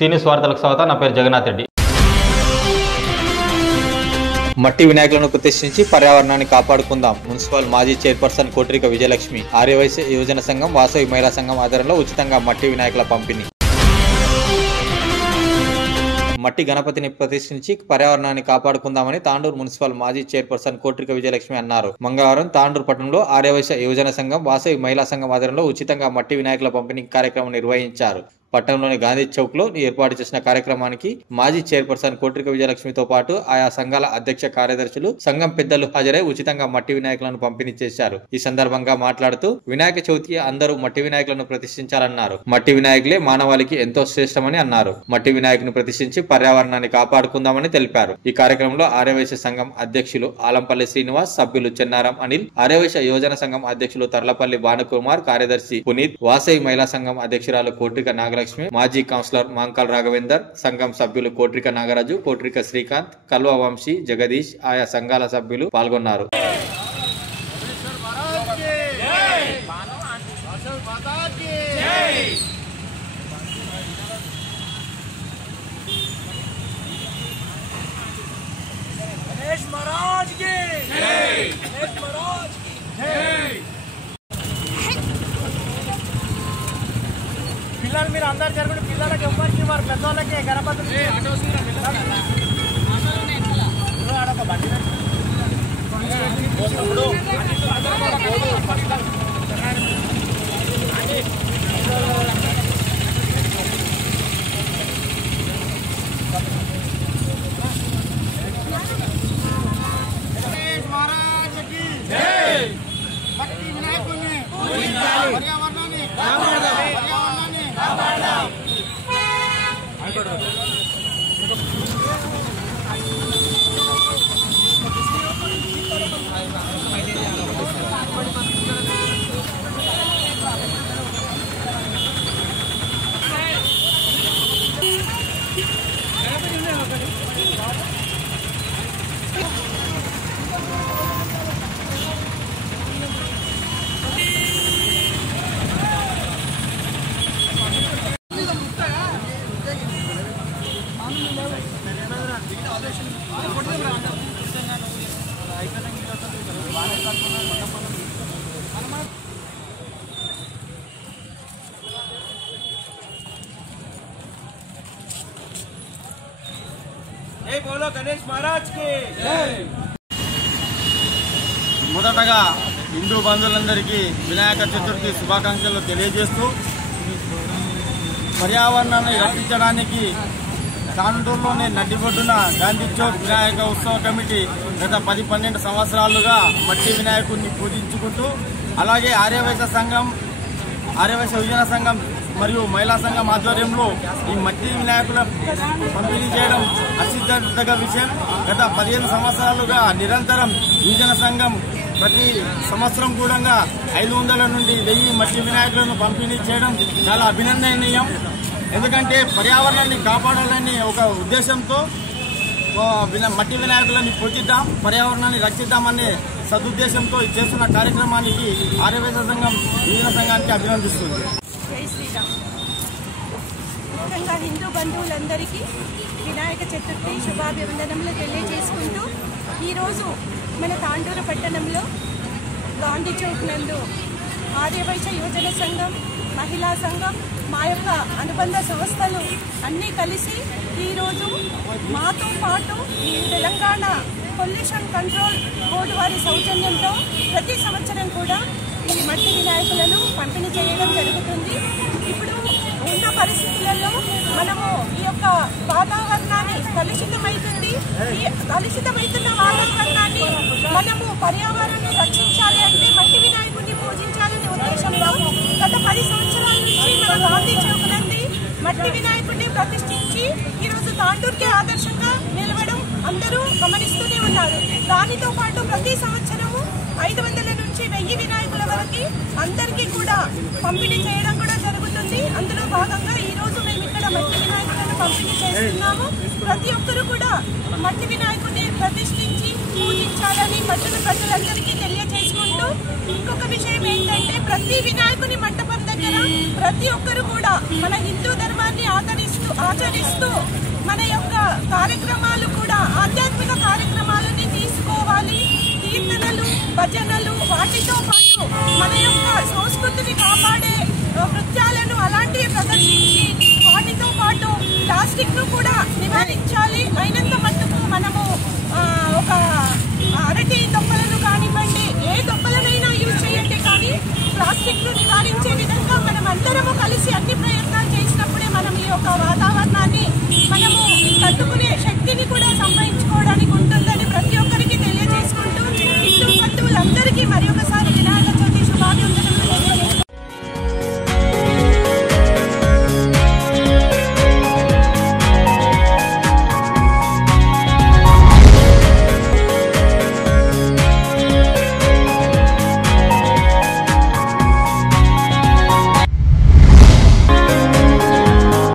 సీనియస్ వార్తలకు స్వాగతం. నా పేరు జగన్నాథ్ రెడ్డి. మట్టి వినాయకులను ప్రతిష్ఠించి పర్యావరణాన్ని కాపాడుకుందాం. మున్సిపల్ మాజీ చైర్పర్సన్ కోట్రిక విజయలక్ష్మి. ఆర్యవైశ్య యువజన సంఘం, వాసవి మహిళా సంఘం ఆధ్వర్యంలో ఉచితంగా మట్టి వినాయకుల పంపిణీ. మట్టి గణపతిని ప్రతిష్ఠించి పర్యావరణాన్ని కాపాడుకుందామని తాండూరు మున్సిపల్ మాజీ చైర్పర్సన్ కోట్రిక విజయలక్ష్మి అన్నారు. మంగళవారం తాండూరు పట్టణంలో ఆర్యవైశ్య యువజన సంఘం, వాసవి మహిళా సంఘం ఆధ్వర్యంలో ఉచితంగా మట్టి వినాయకుల పంపిణీ కార్యక్రమం నిర్వహించారు. పట్టణంలోని గాంధీ చౌక్ లో ఏర్పాటు చేసిన కార్యక్రమానికి మాజీ చైర్పర్సన్ కోట్రిక విజయలక్ష్మితో పాటు ఆయా సంఘాల అధ్యక్ష కార్యదర్శులు, సంఘం పెద్దలు హాజరై ఉచితంగా మట్టి వినాయకులను పంపిణీ చేశారు. ఈ సందర్భంగా మాట్లాడుతూ వినాయక చవితి అందరూ మట్టి వినాయకులను ప్రతిష్ఠించాలన్నారు. మట్టి వినాయకులే మానవాళికి ఎంతో శ్రేష్టమని అన్నారు. మట్టి వినాయకుని ప్రతిష్ఠించి పర్యావరణాన్ని కాపాడుకుందామని తెలిపారు. ఈ కార్యక్రమంలో ఆర్యవైశ్య సంఘం అధ్యక్షులు ఆలంపల్లి శ్రీనివాస్, సభ్యులు చెన్నారం అనిల్, ఆర్యవైశ్య యువజన సంఘం అధ్యక్షులు తర్లపల్లి భానుకుమార్, కార్యదర్శి పునీత్, వాసవి మహిళా సంఘం అధ్యక్షురాలు కోట్రిక నాగలక్ష్మి, మాజీ కౌన్సిలర్ మాంకల్ రాఘవేందర్, సంఘం సభ్యులు కోట్రిక నాగరాజు, కోట్రిక శ్రీకాంత్, కల్వ వంశీ, జగదీష్, ఆయా సంఘాల సభ్యులు పాల్గొన్నారు. పిల్లలు మీరు అందరు జరుగుతుంది. పిల్లలకి ఎవరికి వారు పెద్దవాళ్ళకి గణపతులు ఆడొక బండి మహారాజకి భక్తి వినాయకుడిని పర్యావరణాన్ని बोलो गणेश महाराज की మొదటగా హిందూ బంధువులందరికీ వినాయక చతుర్థి శుభాకాంక్షలు తెలియజేస్తూ, పర్యావరణాన్ని రక్షించడానికి తాండూరులోని నడిబొడ్డున గాంధీ చౌక్ వినాయక ఉత్సవ కమిటీ గత 10-12 సంవత్సరాలుగా మట్టి వినాయకుడిని పూజించుకుంటూ, అలాగే ఆర్యవైశ్య సంఘం, ఆర్యవైశ్య యువజన సంఘం మరియు మహిళా సంఘం ఆధ్వర్యంలో ఈ మట్టి వినాయకుల పంపిణీ చేయడం అసిద్ధ విషయం. గత 15 సంవత్సరాలుగా నిరంతరం యువజన సంఘం ప్రతి సంవత్సరం కూడా 500 నుండి 1000 మట్టి వినాయకులను పంపిణీ చేయడం చాలా అభినందనీయం. ఎందుకంటే పర్యావరణాన్ని కాపాడాలని ఒక ఉద్దేశంతో మట్టి వినాయకులని పూజిద్దాం, పర్యావరణాన్ని రక్షిద్దామనే సదుద్దేశంతో చేస్తున్న కార్యక్రమానికి ఆర్యవైశ్య సంఘం, యువజన సంఘానికి అభినందిస్తుంది. జై శ్రీరామ్. ముఖ్యంగా హిందూ బంధువులందరికీ వినాయక చతుర్థి శుభాభివందనములు తెలియజేసుకుంటూ, ఈరోజు మన తాండూరు పట్టణంలో గాంధీ చౌక్ నందు ఆర్యవైశ్య యువజన సంఘం, మహిళా సంఘం, మా యొక్క అనుబంధ సంస్థలు అన్నీ కలిసి ఈరోజు మాతో పాటు ఈ తెలంగాణ పొల్యూషన్ కంట్రోల్ బోర్డు వారి సౌజన్యంతో ప్రతి సంవత్సరం కూడా ఈ మట్టి వినాయకులను పంపిణీ చేయడం జరుగుతుంది. ఇప్పుడు ఉన్న పరిస్థితులలో మనము ఈ యొక్క వాతావరణాన్ని కలుషితమవుతుంది. ఈ కలుషితమవుతున్న వాతావరణాన్ని మనము పర్యావరణాన్ని రక్షించాలి అంటే మట్టి వినాయకుడిని పూజించాలనే ఉద్దేశంలో గత 10 సంవత్సరాల నుంచి మన గాంధీ చౌక్ నందు మట్టి వినాయకుడిని ప్రతిష్ఠించి ఈరోజు తాండూరుకి ఆదర్శంగా నిలవడం అందరూ గమనిస్తూనే ఉన్నారు. దానితో పాటు ప్రతి సంవత్సరము 500 నుంచి 1000 వినాయకుల వరకు అందరికీ కూడా పంపిణీ చేయడం కూడా జరుగుతుంది. అందులో భాగంగా ఈ రోజు మేము ఇక్కడ మట్టి వినాయకులను పంపిణీ చేస్తున్నాము. ప్రతి ఒక్కరు కూడా మట్టి వినాయకుడిని ప్రతిష్ఠించి పూజించాలని పట్టణ ప్రజలందరికీ తెలియజేసుకుంటూ, ఇంకొక విషయం ఏంటంటే ప్రతి వినాయకుని మంటపం దగ్గర ప్రతి ఒక్కరు కూడా మన హిందూ ధర్మాన్ని ఆచరిస్తూ మన యొక్క కార్యక్రమాలు కూడా ఆధ్యాత్మిక కార్యక్రమాలని తీసుకోవాలి. కీర్తనలు, భజనలు, వాటితో పాటు మన యొక్క సంస్కృతిని కాపాడే నృత్యాలను అలాంటివి ప్రదర్శించి వాటితో పాటు ప్లాస్టిక్ ను కూడా నివారించాలి. అయినంత మట్టుకు మనము ఒక అరటి దొప్పలను కానివ్వండి, ఏ దొప్పలనైనా యూజ్ చేయండి, కానీ ప్లాస్టిక్ ను నివారించే విధంగా